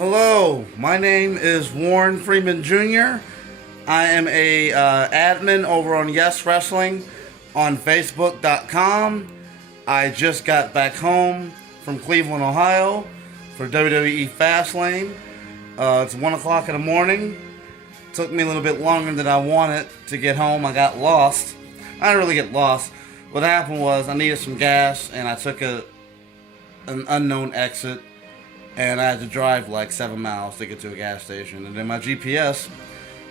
Hello, my name is Warren Freeman Jr. I am a admin over on Yes Wrestling on Facebook.com. I just got back home from Cleveland, Ohio for WWE Fastlane. It's 1 o'clock in the morning. Took me a little bit longer than I wanted to get home. I got lost. I didn't really get lost. What happened was I needed some gas and I took an unknown exit. And I had to drive like 7 miles to get to a gas station. And then my GPS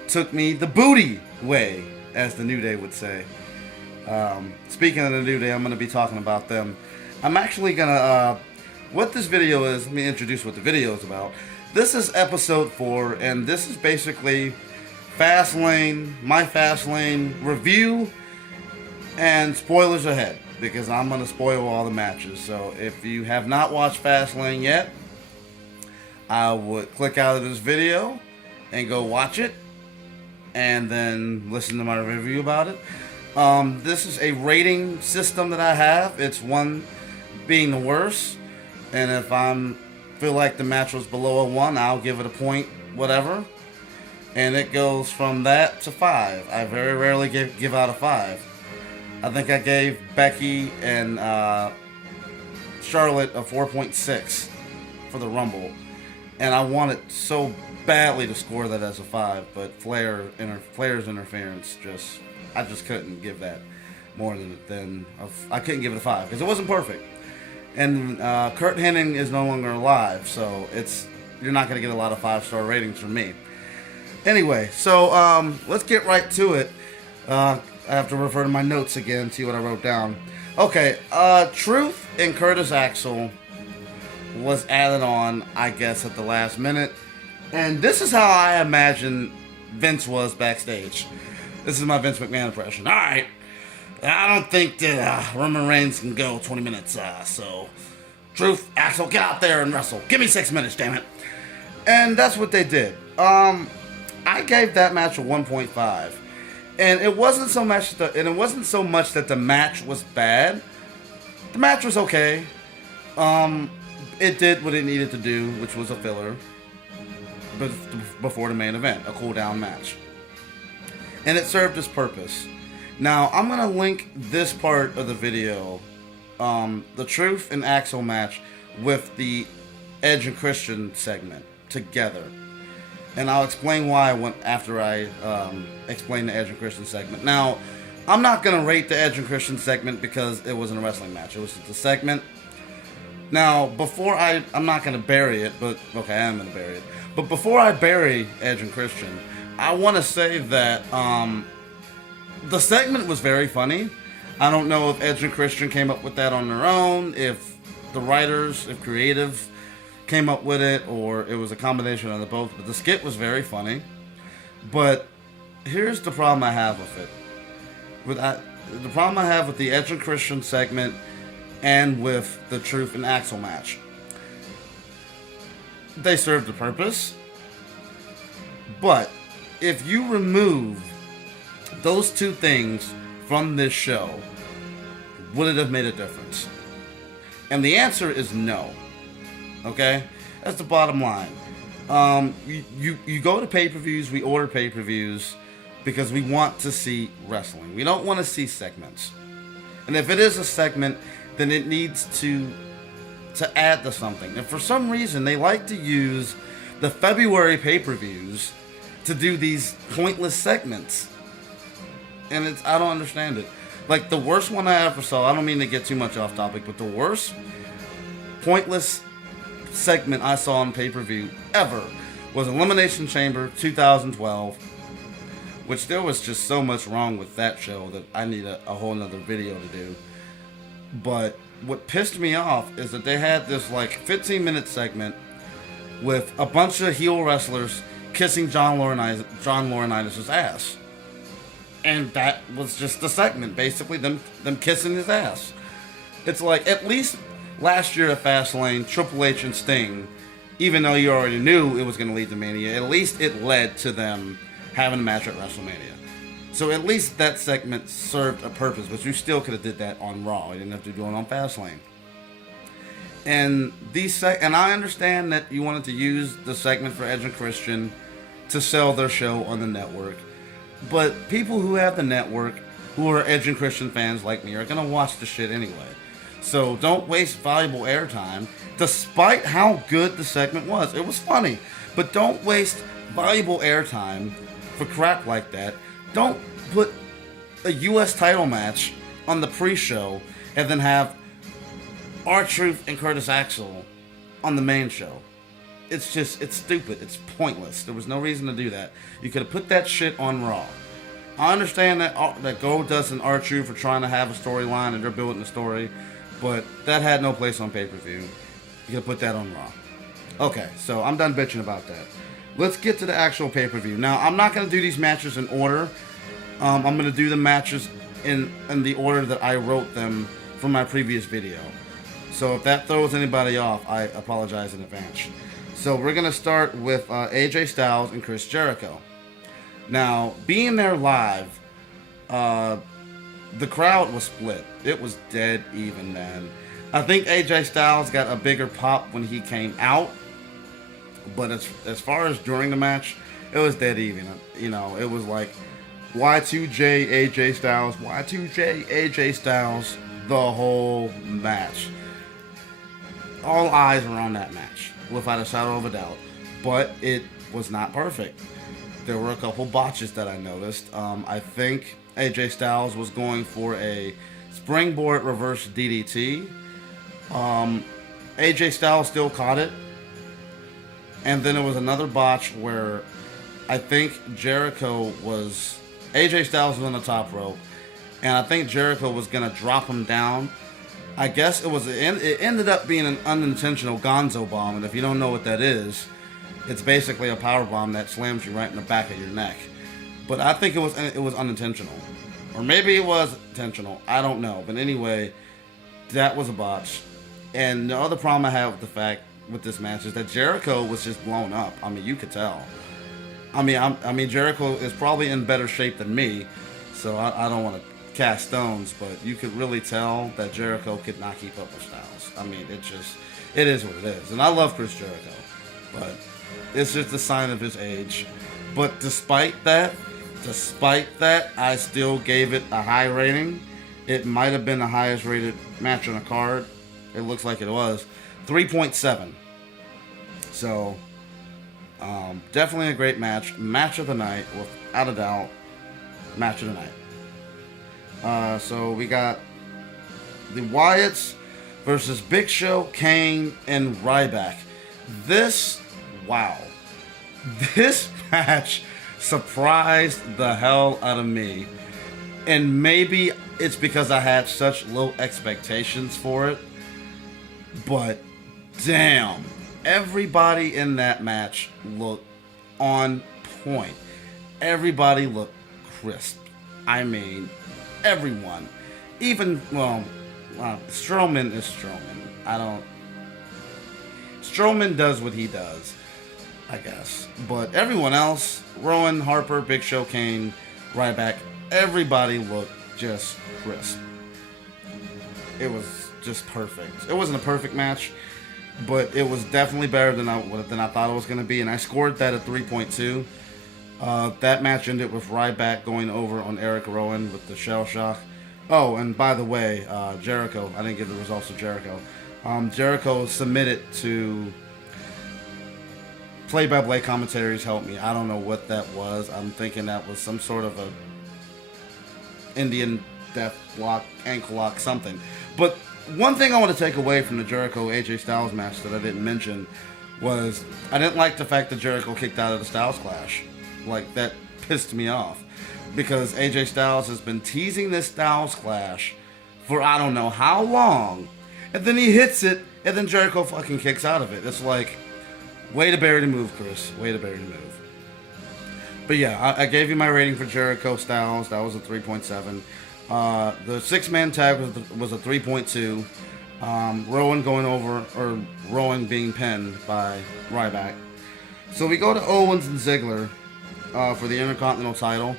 took me the booty way, as the New Day would say. Speaking of the New Day, I'm going to be talking about them. I'm actually going to, what this video is, let me introduce what the video is about. This is episode 4, and this is basically Fastlane, my Fastlane review, and spoilers ahead, because I'm going to spoil all the matches. So if you have not watched Fastlane yet, I would click out of this video and go watch it and then listen to my review about it. This is a rating system that I have. It's 1 being the worst, and if I feel like the match was below a 1, I'll give it a point, whatever. And it goes from that to 5. I very rarely give out a 5. I think I gave Becky and Charlotte a 4.6 for the Rumble. And I wanted so badly to score that as a 5, but Flair's interference I just couldn't give that more than I couldn't give it a 5 because it wasn't perfect. And Kurt Hennig is no longer alive, so you're not going to get a lot of 5-star ratings from me. Anyway, so let's get right to it. I have to refer to my notes again, see what I wrote down. Okay, Truth and Curtis Axel was added on, I guess, at the last minute. And this is how I imagine Vince was backstage. This is my Vince McMahon impression. Alright, I don't think that Roman Reigns can go 20 minutes, so Truth, Axel, get out there and wrestle. Give me 6 minutes, damn it. And that's what they did. I gave that match a 1.5. And it wasn't so much that the match was bad. The match was okay. It did what it needed to do, which was a filler before the main event, a cool-down match. And it served its purpose. Now, I'm going to link this part of the video, the Truth and Axel match, with the Edge and Christian segment together. And I'll explain why after I explain the Edge and Christian segment. Now, I'm not going to rate the Edge and Christian segment because it wasn't a wrestling match. It was just a segment. Now, I'm not going to bury it, but, okay, I am going to bury it. But before I bury Edge and Christian, I want to say that the segment was very funny. I don't know if Edge and Christian came up with that on their own, if the writers, if creative came up with it, or it was a combination of the both. But the skit was very funny. But here's the problem I have with it. The problem I have with the Edge and Christian segment and with the Truth and Axel match. They served a purpose, but if you remove those 2 things from this show, would it have made a difference? And the answer is no. Okay? That's the bottom line. You go to pay-per-views, we order pay-per-views because we want to see wrestling. We don't want to see segments. And if it is a segment, then it needs to add to something. And for some reason, they like to use the February pay-per-views to do these pointless segments. And I don't understand it. Like, the worst one I ever saw, I don't mean to get too much off topic, but the worst pointless segment I saw on pay-per-view ever was Elimination Chamber 2012, which there was just so much wrong with that show that I need a whole nother video to do. But what pissed me off is that they had this like 15-minute segment with a bunch of heel wrestlers kissing John Laurinaitis' ass. And that was just the segment, basically them kissing his ass. It's like, at least last year at Fastlane, Triple H and Sting, even though you already knew it was going to lead to Mania, at least it led to them having a match at WrestleMania. So at least that segment served a purpose, but you still could have did that on Raw. You didn't have to do it on Fastlane. And and I understand that you wanted to use the segment for Edge and Christian to sell their show on the network. But people who have the network, who are Edge and Christian fans like me, are gonna watch the shit anyway. So don't waste valuable airtime, despite how good the segment was. It was funny, but don't waste valuable airtime for crap like that. Don't put a U.S. title match on the pre-show and then have R-Truth and Curtis Axel on the main show. It's stupid. It's pointless. There was no reason to do that. You could have put that shit on Raw. I understand that Goldust and R-Truth are trying to have a storyline and they're building a story, but that had no place on pay-per-view. You could have put that on Raw. Okay, so I'm done bitching about that. Let's get to the actual pay-per-view. Now, I'm not going to do these matches in order. I'm going to do the matches in the order that I wrote them from my previous video. So if that throws anybody off, I apologize in advance. So we're going to start with AJ Styles and Chris Jericho. Now, being there live, the crowd was split. It was dead even, man. I think AJ Styles got a bigger pop when he came out. But as far as during the match, it was dead even. You know, it was like Y2J AJ Styles, Y2J AJ Styles the whole match. All eyes were on that match, without a shadow of a doubt. But it was not perfect. There were a couple botches that I noticed. I think AJ Styles was going for a springboard reverse DDT. AJ Styles still caught it. And then there was another botch where I think AJ Styles was on the top rope, and I think Jericho was going to drop him down. I guess it ended up being an unintentional gonzo bomb, and if you don't know what that is, it's basically a power bomb that slams you right in the back of your neck. But I think it was unintentional. Or maybe it was intentional. I don't know. But anyway, that was a botch. And the other problem I have with this match is that Jericho was just blown up. I mean, you could tell. I mean, Jericho is probably in better shape than me, so I don't want to cast stones, but you could really tell that Jericho could not keep up with Styles. I mean, it is what it is. And I love Chris Jericho, but it's just a sign of his age. But despite that, I still gave it a high rating. It might have been the highest rated match on the card. It looks like it was. 3.7. So, definitely a great match. Match of the night, without a doubt. Match of the night. So we got the Wyatts versus Big Show, Kane, and Ryback. This match surprised the hell out of me. And maybe it's because I had such low expectations for it. But damn, everybody in that match looked on point. Everybody looked crisp. I mean, everyone. Even, Strowman is Strowman. Strowman does what he does, I guess. But everyone else, Rowan, Harper, Big Show, Kane, Ryback, everybody looked just crisp. It was just perfect. It wasn't a perfect match, but it was definitely better than I thought it was going to be, and I scored that at 3.2. That match ended with Ryback going over on Eric Rowan with the shell shock. Oh, and by the way, Jericho, I didn't give the results to Jericho. Jericho submitted to play-by-play commentaries help me. I don't know what that was. I'm thinking that was some sort of a Indian death lock, ankle lock, something. But one thing I want to take away from the Jericho AJ Styles match that I didn't mention was I didn't like the fact that Jericho kicked out of the Styles Clash. Like, that pissed me off. Because AJ Styles has been teasing this Styles Clash for I don't know how long. And then he hits it, and then Jericho fucking kicks out of it. It's like, way to bury the move, Chris. Way to bury the move. But yeah, I gave you my rating for Jericho Styles. That was a 3.7. The six-man tag was a 3.2. Rowan being pinned by Ryback. So we go to Owens and Ziggler for the Intercontinental title.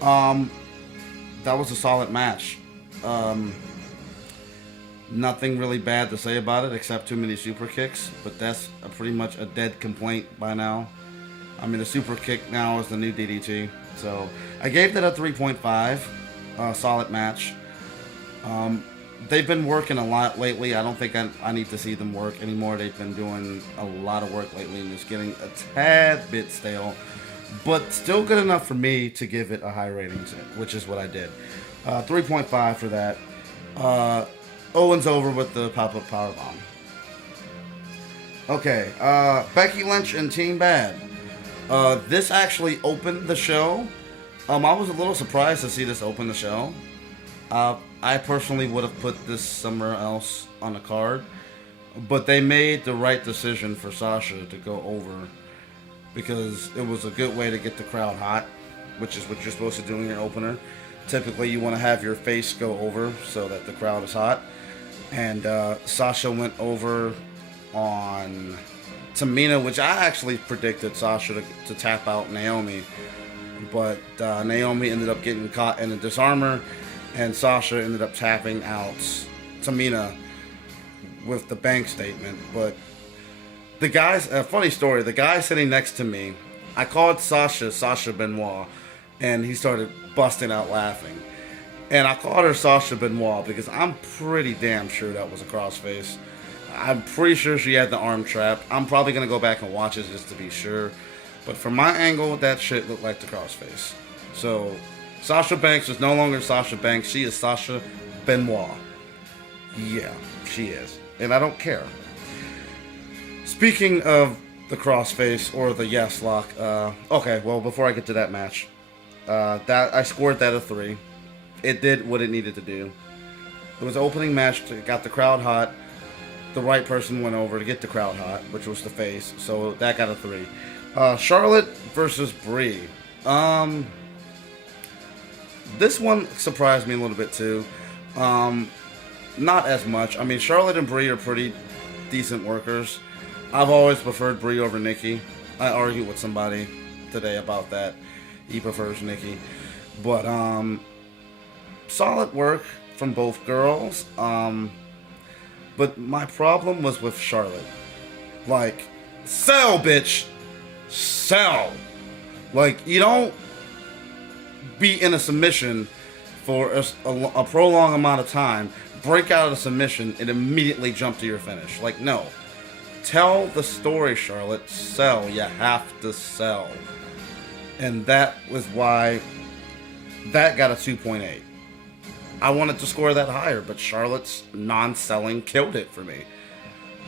That was a solid match. Nothing really bad to say about it except too many super kicks, but that's pretty much a dead complaint by now. I mean, the super kick now is the new DDT. So I gave that a 3.5. Solid match. They've been working a lot lately. I don't think I need to see them work anymore. They've been doing a lot of work lately, and it's getting a tad bit stale. But still good enough for me to give it a high rating, which is what I did. 3.5 for that. Owens over with the pop-up powerbomb. Okay, Becky Lynch and Team Bad. This actually opened the show. I was a little surprised to see this open the show. I personally would have put this somewhere else on the card, but they made the right decision for Sasha to go over because it was a good way to get the crowd hot, which is what you're supposed to do in your opener. Typically, you want to have your face go over so that the crowd is hot. And Sasha went over on Tamina, which I actually predicted Sasha to tap out Naomi. But Naomi ended up getting caught in a disarmor, and Sasha ended up tapping out Tamina with the bank statement. But the guys, a funny story, the guy sitting next to me, I called Sasha Benoit, and he started busting out laughing. And I called her Sasha Benoit because I'm pretty damn sure that was a crossface. I'm pretty sure she had the arm trap. I'm probably going to go back and watch it just to be sure. But from my angle, that shit looked like the crossface. So, Sasha Banks is no longer Sasha Banks. She is Sasha Benoit. Yeah, she is. And I don't care. Speaking of the crossface or the yes lock, okay, well, before I get to that match, that I scored that a 3. It did what it needed to do. It was an opening match that got the crowd hot. The right person went over to get the crowd hot, which was the face. So that got a 3. Charlotte versus Brie. This one surprised me a little bit too. Not as much. I mean, Charlotte and Brie are pretty decent workers. I've always preferred Brie over Nikki. I argued with somebody today about that. He prefers Nikki. But, solid work from both girls. But my problem was with Charlotte. Like, sell, bitch! Sell! Like, you don't be in a submission for a prolonged amount of time, break out of the submission, and immediately jump to your finish. Like, no. Tell the story, Charlotte. Sell. You have to sell. And that was why that got a 2.8. I wanted to score that higher, but Charlotte's non-selling killed it for me.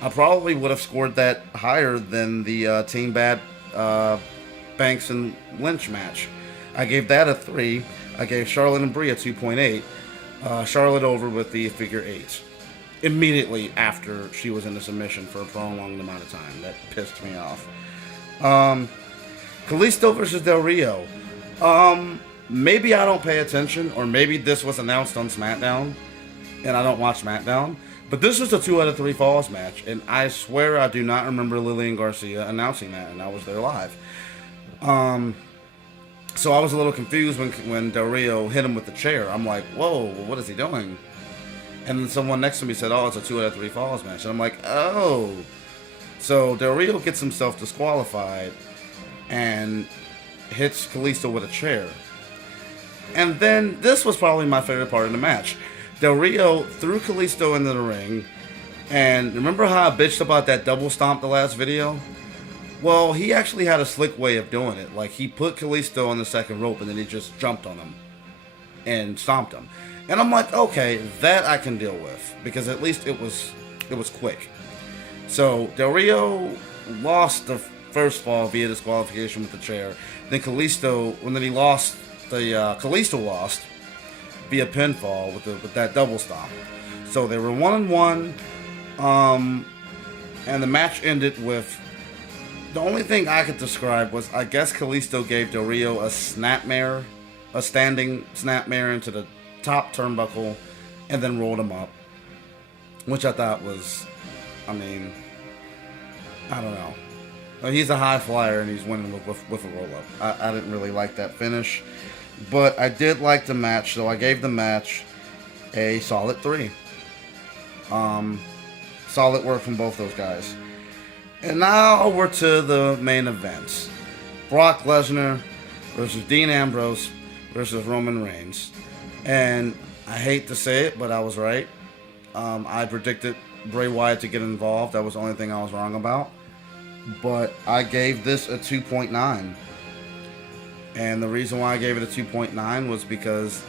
I probably would have scored that higher than the Team Bad Banks and Lynch match. I gave that a 3. I gave Charlotte and Brie a 2.8. Charlotte over with the figure 8. Immediately after she was in the submission for a prolonged amount of time. That pissed me off. Kalisto versus Del Rio. Maybe I don't pay attention, or maybe this was announced on SmackDown, and I don't watch SmackDown. But this was a 2 out of 3 falls match, and I swear I do not remember Lillian Garcia announcing that, and I was there live. So I was a little confused when Del Rio hit him with the chair. I'm like, whoa, what is he doing? And then someone next to me said, oh, it's a 2 out of 3 falls match. And I'm like, oh. So Del Rio gets himself disqualified and hits Kalisto with a chair. And then this was probably my favorite part of the match. Del Rio threw Kalisto into the ring. And remember how I bitched about that double stomp the last video? Well, he actually had a slick way of doing it. Like, he put Kalisto on the second rope and then he just jumped on him and stomped him. And I'm like, okay, that I can deal with, because at least it was quick. So Del Rio lost the first fall via disqualification with the chair. Then Kalisto lost via pinfall with that double stomp. So they were 1-1, and the match ended with, the only thing I could describe was, I guess Kalisto gave Del Rio a snapmare, a standing snapmare into the top turnbuckle, and then rolled him up, which I thought was, I mean, I don't know. He's a high flyer and he's winning with a roll up. I didn't really like that finish, but I did like the match, so I gave the match a solid 3. Solid work from both those guys. And now we're to the main events. Brock Lesnar versus Dean Ambrose versus Roman Reigns. And I hate to say it, but I was right. I predicted Bray Wyatt to get involved. That was the only thing I was wrong about. But I gave this a 2.9. And the reason why I gave it a 2.9 was because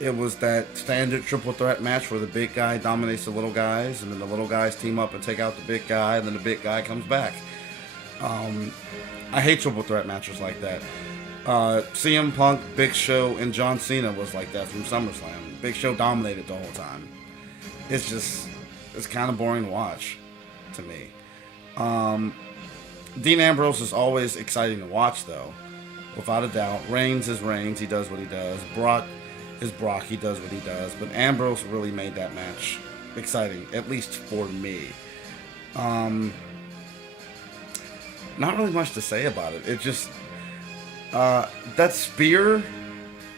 it was that standard triple threat match where the big guy dominates the little guys, and then the little guys team up and take out the big guy, and then the big guy comes back. I hate triple threat matches like that. CM Punk, Big Show, and John Cena was like that from SummerSlam. Big Show dominated the whole time. It's kind of boring to watch to me. Dean Ambrose is always exciting to watch, though, without a doubt. Reigns is Reigns. He does what he does. Brock is Brock. He does what he does. But Ambrose really made that match exciting, at least for me. Not really much to say about it. It just that spear,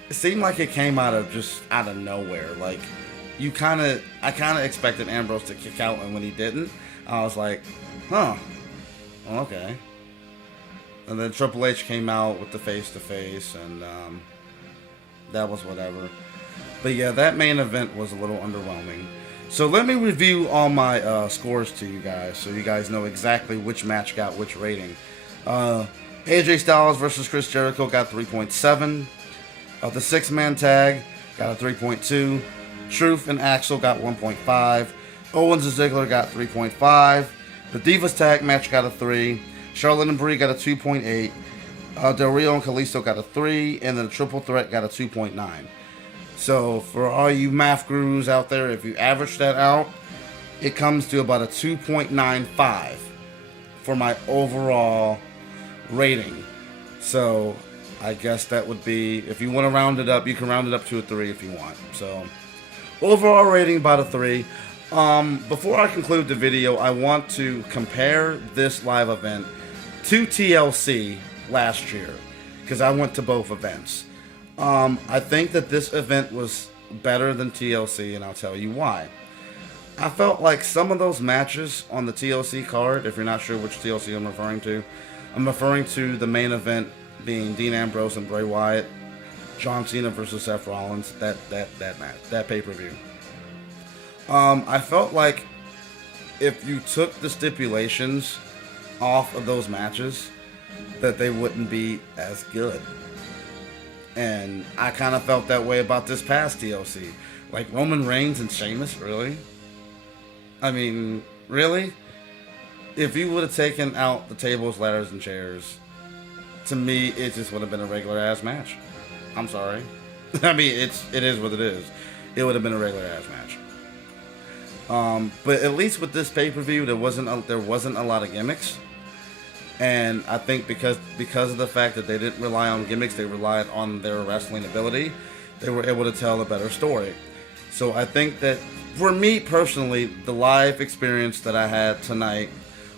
it seemed like it came out of nowhere. Like I kind of expected Ambrose to kick out, and when he didn't, I was like, huh, okay. And then Triple H came out with the face-to-face, and that was whatever. But yeah, that main event was a little underwhelming. So let me review all my scores to you guys, so you guys know exactly which match got which rating. AJ Styles versus Chris Jericho got 3.7. The six-man tag got a 3.2. Truth and Axel got 1.5. Owens and Ziggler got 3.5. The Divas tag match got a 3. Charlotte and Brie got a 2.8. Del Rio and Kalisto got a 3. And then the Triple Threat got a 2.9. So for all you math gurus out there, if you average that out, it comes to about a 2.95 for my overall rating. So I guess that would be, if you want to round it up, you can round it up to a 3 if you want. So overall rating about a 3. Before I conclude the video, I want to compare this live event to TLC last year, because I went to both events. I think that this event was better than TLC, and I'll tell you why. I felt like some of those matches on the TLC card, if you're not sure which TLC I'm referring to the main event being Dean Ambrose and Bray Wyatt, John Cena versus Seth Rollins, that match, that pay-per-view. I felt like if you took the stipulations off of those matches, that they wouldn't be as good. And I kind of felt that way about this past TLC. Like Roman Reigns and Sheamus, really? I mean, really? If you would have taken out the tables, ladders, and chairs, to me, it just would have been a regular-ass match. I'm sorry. I mean, it is what it is. It would have been a regular-ass match. But at least with this pay-per-view, there wasn't a lot of gimmicks. And I think because of the fact that they didn't rely on gimmicks, they relied on their wrestling ability, they were able to tell a better story. So I think that, for me personally, the live experience that I had tonight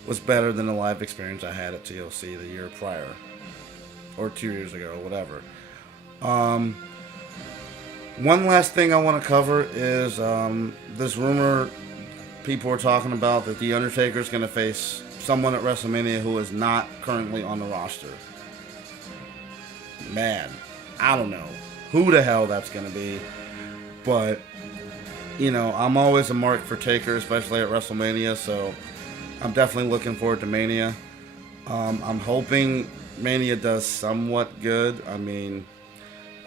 was better than the live experience I had at TLC the year prior. Or 2 years ago, or whatever. One last thing I want to cover is this rumor people are talking about that The Undertaker is going to face someone at WrestleMania who is not currently on the roster. Man, I don't know who the hell that's going to be. But, you know, I'm always a mark for Taker, especially at WrestleMania, so I'm definitely looking forward to Mania. I'm hoping Mania does somewhat good. I mean,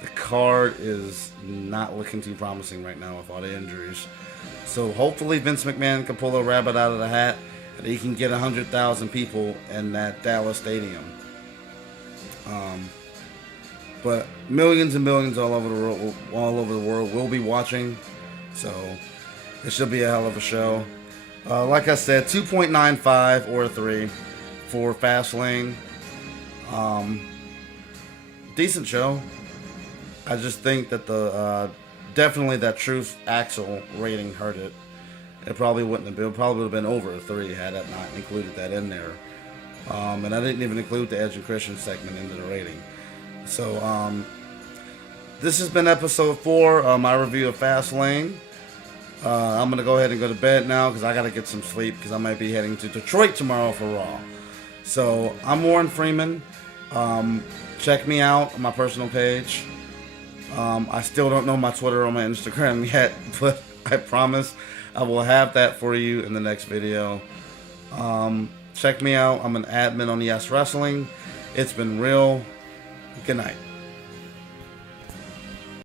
the card is not looking too promising right now with all the injuries. So hopefully Vince McMahon can pull a rabbit out of the hat and he can get 100,000 people in that Dallas stadium. But millions and millions all over the world will be watching. So it should be a hell of a show. Like I said, 2.95 or a 3 for Fastlane. Decent show. I just think that the definitely that Truth Axel rating hurt it. It probably wouldn't have been. It probably would have been over a 3 had I not included that in there. And I didn't even include the Edge and Christian segment into the rating. So this has been episode 4, my review of Fastlane. I'm going to go ahead and go to bed now because I got to get some sleep because I might be heading to Detroit tomorrow for Raw. So I'm Warren Freeman. Check me out on my personal page. I still don't know my Twitter or my Instagram yet, but I promise I will have that for you in the next video. Check me out. I'm an admin on Yes Wrestling. It's been real. Good night.